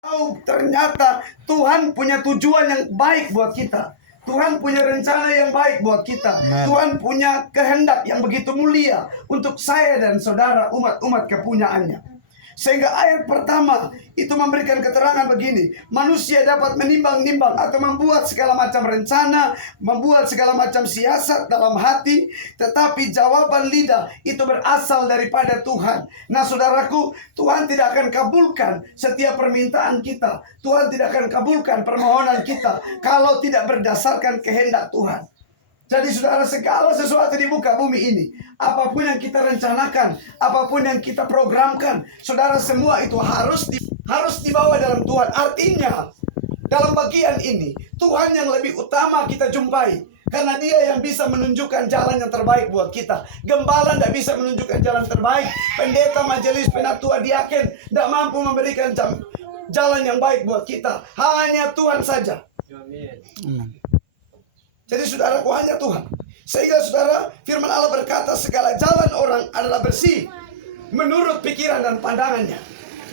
Oh, ternyata Tuhan punya tujuan yang baik buat kita. Tuhan punya rencana yang baik buat kita. Amen. Tuhan punya kehendak yang begitu mulia untuk saya dan saudara umat-umat kepunyaannya. Sehingga ayat pertama itu memberikan keterangan begini. Manusia dapat menimbang-nimbang atau membuat segala macam rencana, membuat segala macam siasat dalam hati. Tetapi jawaban lidah itu berasal daripada Tuhan. Nah saudaraku, Tuhan tidak akan kabulkan setiap permintaan kita. Tuhan tidak akan kabulkan permohonan kita kalau tidak berdasarkan kehendak Tuhan. Jadi saudara, segala sesuatu di muka bumi ini, apapun yang kita rencanakan, apapun yang kita programkan, saudara, semua itu harus dibawa dalam Tuhan. Artinya, dalam bagian ini, Tuhan yang lebih utama kita jumpai. Karena Dia yang bisa menunjukkan jalan yang terbaik buat kita. Gembala tidak bisa menunjukkan jalan terbaik. Pendeta, majelis, penatua, diaken tidak mampu memberikan jalan yang baik buat kita. Hanya Tuhan saja. Amen. Jadi saudaraku, hanya Tuhan. Sehingga saudara, firman Allah berkata segala jalan orang adalah bersih menurut pikiran dan pandangannya.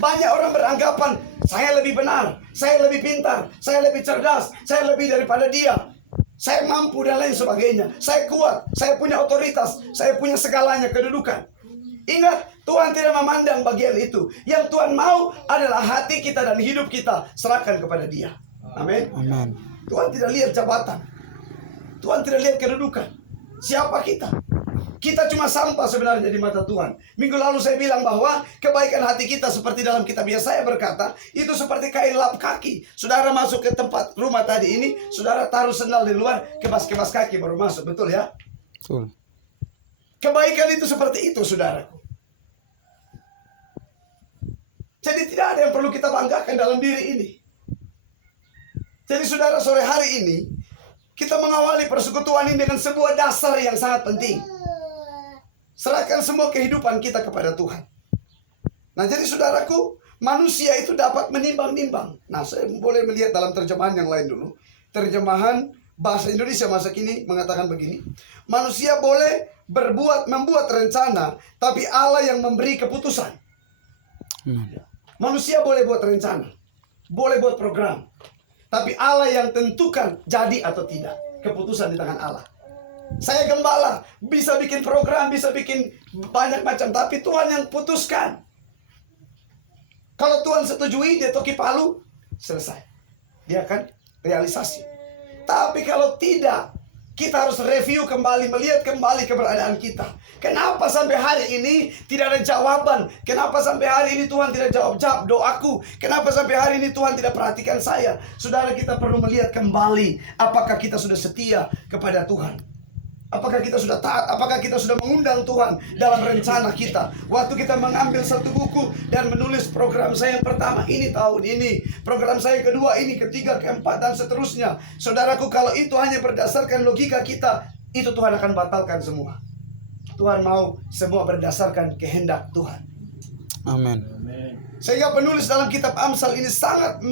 Banyak orang beranggapan saya lebih benar, saya lebih pintar, saya lebih cerdas, saya lebih daripada dia, saya mampu dan lain sebagainya, saya kuat, saya punya otoritas, saya punya segalanya, kedudukan. Ingat, Tuhan tidak memandang bagian itu. Yang Tuhan mau adalah hati kita dan hidup kita serahkan kepada Dia. Amin. Amen. Tuhan tidak lihat jabatan, Tuhan tidak lihat kedudukan. Siapa kita? Kita cuma sampah sebenarnya di mata Tuhan. Minggu lalu saya bilang bahwa kebaikan hati kita seperti dalam kitab Yesaya berkata, itu seperti kain lap kaki. Saudara masuk ke tempat rumah tadi ini, saudara taruh sendal di luar, kebas-kebas kaki baru masuk. Betul ya? Betul. Kebaikan itu seperti itu, saudaraku. Jadi tidak ada yang perlu kita banggakan dalam diri ini. Jadi saudara, sore hari ini kita mengawali persekutuan ini dengan sebuah dasar yang sangat penting. Serahkan semua kehidupan kita kepada Tuhan. Nah jadi saudaraku, manusia itu dapat menimbang-nimbang. Nah saya boleh melihat dalam terjemahan yang lain dulu. Terjemahan bahasa Indonesia masa kini mengatakan begini. Manusia boleh membuat rencana, tapi Allah yang memberi keputusan. Manusia boleh buat rencana, boleh buat program, tapi Allah yang tentukan jadi atau tidak. Keputusan di tangan Allah. Saya gembala, bisa bikin program, bisa bikin banyak macam, tapi Tuhan yang putuskan. Kalau Tuhan setujui, dia toki palu, selesai. Dia akan realisasi. Tapi kalau tidak, kita harus review kembali, melihat kembali keberadaan kita. Kenapa sampai hari ini tidak ada jawaban? Kenapa sampai hari ini Tuhan tidak jawab doaku? Kenapa sampai hari ini Tuhan tidak perhatikan saya? Saudara, kita perlu melihat kembali, apakah kita sudah setia kepada Tuhan? Apakah kita sudah taat? Apakah kita sudah mengundang Tuhan dalam rencana kita? Waktu kita mengambil satu buku dan menulis program saya yang pertama ini tahun ini, program saya kedua ini, ketiga, keempat, dan seterusnya. Saudaraku, kalau itu hanya berdasarkan logika kita, itu Tuhan akan batalkan semua. Tuhan mau semua berdasarkan kehendak Tuhan. Amin. Sehingga penulis dalam kitab Amsal ini sangat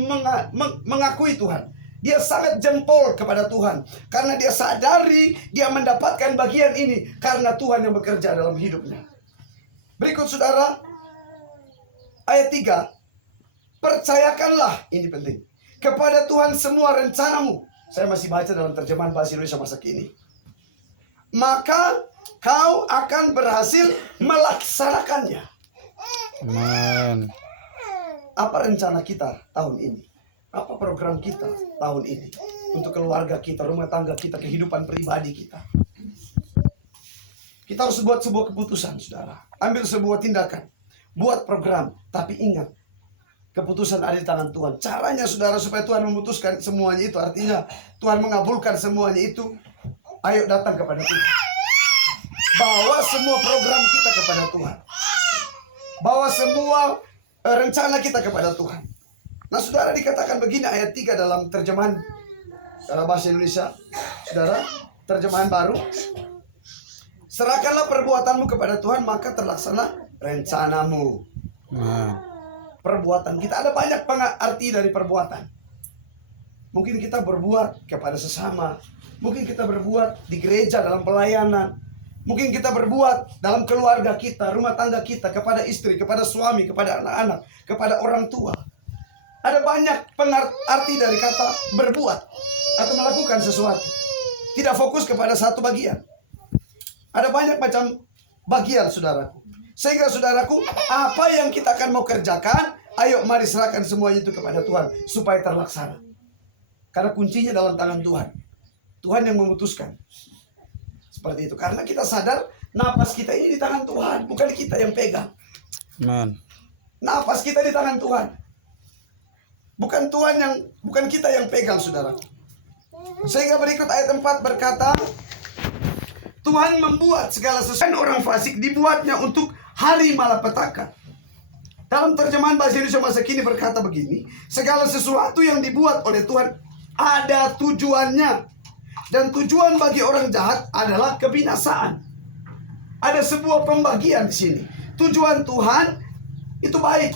mengakui Tuhan. Dia sangat jempol kepada Tuhan. Karena dia sadari dia mendapatkan bagian ini karena Tuhan yang bekerja dalam hidupnya. Berikut saudara, ayat 3. Percayakanlah, ini penting, kepada Tuhan semua rencanamu. Saya masih baca dalam terjemahan bahasa Indonesia masa kini. Maka kau akan berhasil melaksanakannya. Amin. Apa rencana kita tahun ini? Apa program kita tahun ini? Untuk keluarga kita, rumah tangga kita, kehidupan pribadi kita. Kita harus buat sebuah keputusan, saudara. Ambil sebuah tindakan. Buat program. Tapi ingat, keputusan ada di tangan Tuhan. Caranya, saudara, supaya Tuhan memutuskan semuanya itu. Artinya, Tuhan mengabulkan semuanya itu. Ayo datang kepada Tuhan. Bawa semua program kita kepada Tuhan. Bawa semua rencana kita kepada Tuhan. Nah saudara, dikatakan begini ayat 3 dalam terjemahan bahasa Indonesia. Saudara, terjemahan baru. Serahkanlah perbuatanmu kepada Tuhan, maka terlaksana rencanamu. Perbuatan kita, ada banyak arti dari perbuatan. Mungkin kita berbuat kepada sesama. Mungkin kita berbuat di gereja dalam pelayanan. Mungkin kita berbuat dalam keluarga kita, rumah tangga kita, kepada istri, kepada suami, kepada anak-anak, kepada orang tua. Ada banyak arti dari kata berbuat atau melakukan sesuatu. Tidak fokus kepada satu bagian. Ada banyak macam bagian, saudaraku. Sehingga saudaraku, apa yang kita akan mau kerjakan, ayo mari serahkan semuanya itu kepada Tuhan supaya terlaksana. Karena kuncinya dalam tangan Tuhan. Tuhan yang memutuskan. Seperti itu. Karena kita sadar napas kita ini di tangan Tuhan, bukan kita yang pegang. Amen. Napas kita di tangan Tuhan. Bukan kita yang pegang, saudara. Sehingga berikut ayat 4 berkata, Tuhan membuat segala sesuatu. Orang fasik dibuatnya untuk hari malapetaka. Dalam terjemahan bahasa Indonesia masa kini berkata begini, segala sesuatu yang dibuat oleh Tuhan ada tujuannya. Dan tujuan bagi orang jahat adalah kebinasaan. Ada sebuah pembagian di sini. Tujuan Tuhan itu baik.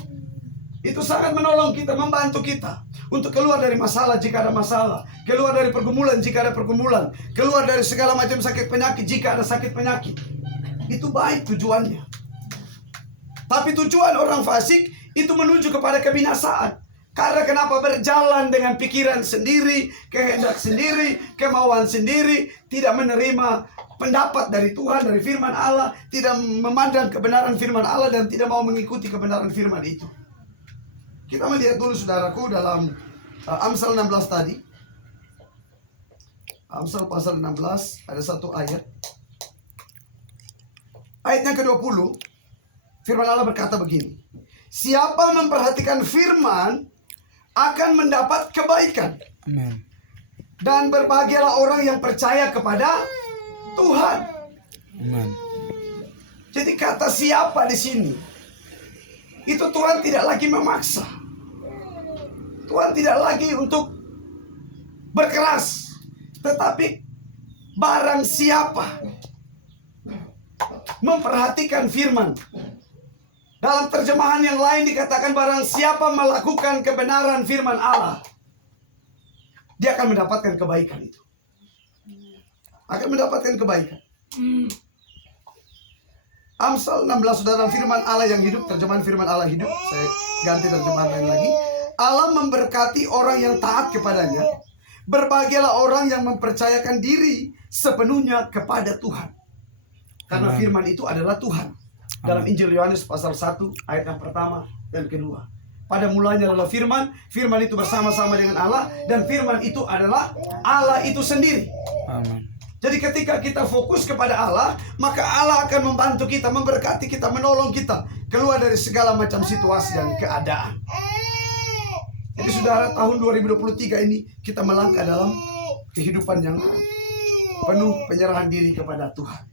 Itu sangat menolong kita, membantu kita untuk keluar dari masalah jika ada masalah, keluar dari pergumulan jika ada pergumulan, keluar dari segala macam sakit penyakit jika ada sakit penyakit. Itu baik tujuannya. Tapi tujuan orang fasik itu menuju kepada kebinasaan. Karena kenapa? Berjalan dengan pikiran sendiri, kehendak sendiri, kemauan sendiri, tidak menerima pendapat dari Tuhan, dari firman Allah, tidak memandang kebenaran firman Allah, dan tidak mau mengikuti kebenaran firman itu. Kita melihat dulu, saudaraku, dalam Amsal 16 tadi. Amsal pasal 16, ada satu ayat. Ayat yang ke-20, firman Allah berkata begini. Siapa memperhatikan firman akan mendapat kebaikan. Amen. Dan berbahagialah orang yang percaya kepada Tuhan. Amen. Jadi kata siapa di sini, itu Tuhan tidak lagi memaksa. Tuhan tidak lagi untuk berkeras. Tetapi barang siapa memperhatikan firman. Dalam terjemahan yang lain dikatakan barang siapa melakukan kebenaran firman Allah, dia akan mendapatkan kebaikan itu. Akan mendapatkan kebaikan. Amsal 16, saudara, firman Allah yang hidup, terjemahan firman Allah hidup. Saya ganti terjemahan lain lagi. Allah memberkati orang yang taat kepadanya. Berbahagialah orang yang mempercayakan diri sepenuhnya kepada Tuhan. Karena firman itu adalah Tuhan. Dalam Injil Yohanes pasal 1 ayat yang pertama dan kedua. Pada mulanya adalah firman. Firman itu bersama-sama dengan Allah. Dan firman itu adalah Allah itu sendiri. Amen. Jadi ketika kita fokus kepada Allah, maka Allah akan membantu kita, memberkati kita, menolong kita keluar dari segala macam situasi dan keadaan. Jadi saudara, tahun 2023 ini kita melangkah dalam kehidupan yang penuh penyerahan diri kepada Tuhan.